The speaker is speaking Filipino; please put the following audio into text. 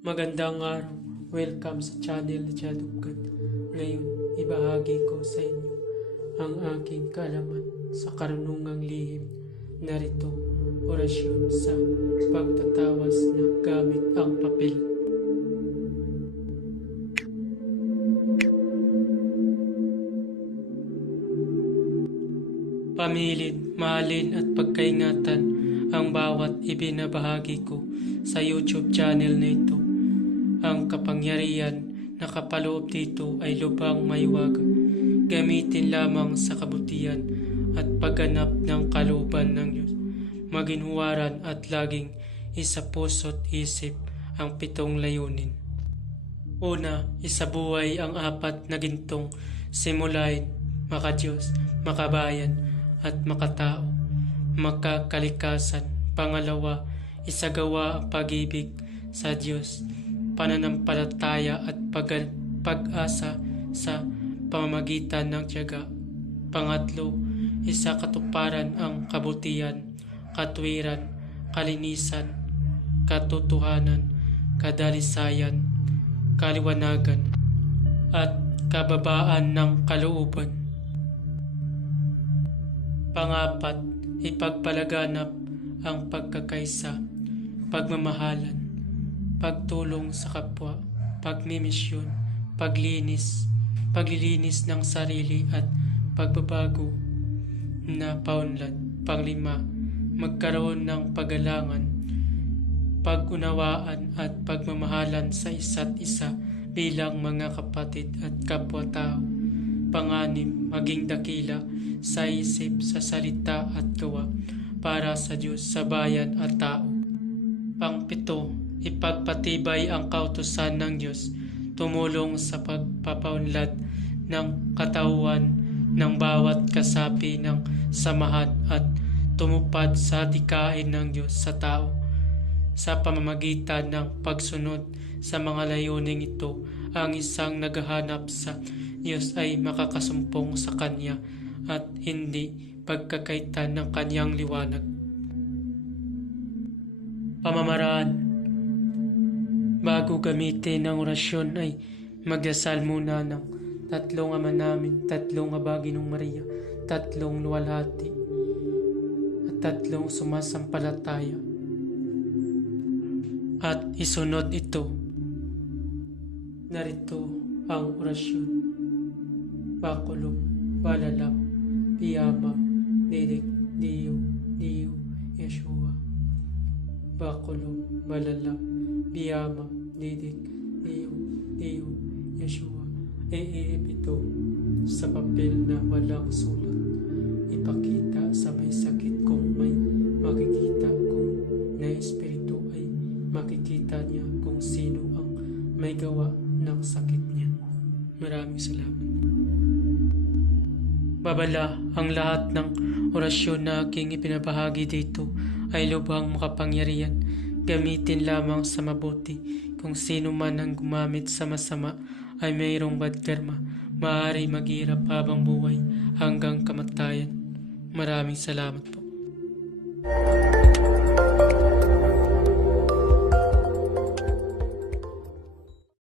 Magandang araw. Welcome sa channel ni Chad of God. Ngayon, ibahagi ko sa inyo ang aking kaalaman sa karunungang lihim. Narito, orasyon sa pagtatawas na gamit ang papel. Pamilin, mahalin at pagkaingatan ang bawat ibinabahagi ko sa YouTube channel na ito. Ang kapangyarihan na kapaloob dito ay lubhang maiwaga. Gamitin lamang sa kabutihan at pagganap ng kalooban ng Diyos. Maginhuwaran at laging isa puso't isip ang 7 layunin. Una, isabuhay ang 4 na gintong simulain, makadiyos, makabayan at makatao, makakalikasan. Pangalawa, isagawa ang pag-ibig sa Diyos, pananampalataya at pag-asa sa pamamagitan ng tiyaga. Pangatlo, isakatuparan ang kabutihan, katwiran, kalinisan, katotohanan, kadalisayan, kaliwanagan, at kababaan ng kalooban. Pangapat, ipagpalaganap ang pagkakaisa, pagmamahalan, pagtulong sa kapwa, pagmimisyon, paglilinis ng sarili at pagbabago na paunlad. Panglima, magkaroon ng paggalangan, pag-unawaan at pagmamahalan sa isa't isa bilang mga kapatid at kapwa-tao. Panganim, maging dakila sa isip, sa salita at gawa para sa Diyos, sa bayan at tao. Pangpito, ipagpatibay ang kautusan ng Diyos, tumulong sa pagpapaunlad ng katawan ng bawat kasapi ng samahan at tumupad sa adikain ng Diyos sa tao. Sa pamamagitan ng pagsunod sa mga layuning ito, ang isang naghahanap sa Diyos ay makakasumpong sa Kanya at hindi pagkakaitan ng Kanyang liwanag. Pamamaraan. Bago gamitin ang orasyon ay magdasal muna ng 3 Ama Namin, 3 Abaginong Maria, 3 Luwalhati, at 3 Sumasampalataya. At isunod ito. Narito ang orasyon. Bakulog, balalak, piyama, didik, diyo, Yeshua. Bakulog, balalak, piyama, didik, diyo, Yeshua. Iiip ito sa papel na walang sulat. Ipakita sa may sakit kung may makikita, kung na espiritu ay makikita niya kung sino ang may gawa ng sakit niya. Maraming salamat. Babala, ang lahat ng orasyon na aking ipinabahagi dito ay lubhang makapangyarihan. Gamitin lamang sa mabuti. Kung sino man ang gumamit sa masama ay mayroong bad karma. Maaari maghirap habang buhay hanggang kamatayan. Maraming salamat po.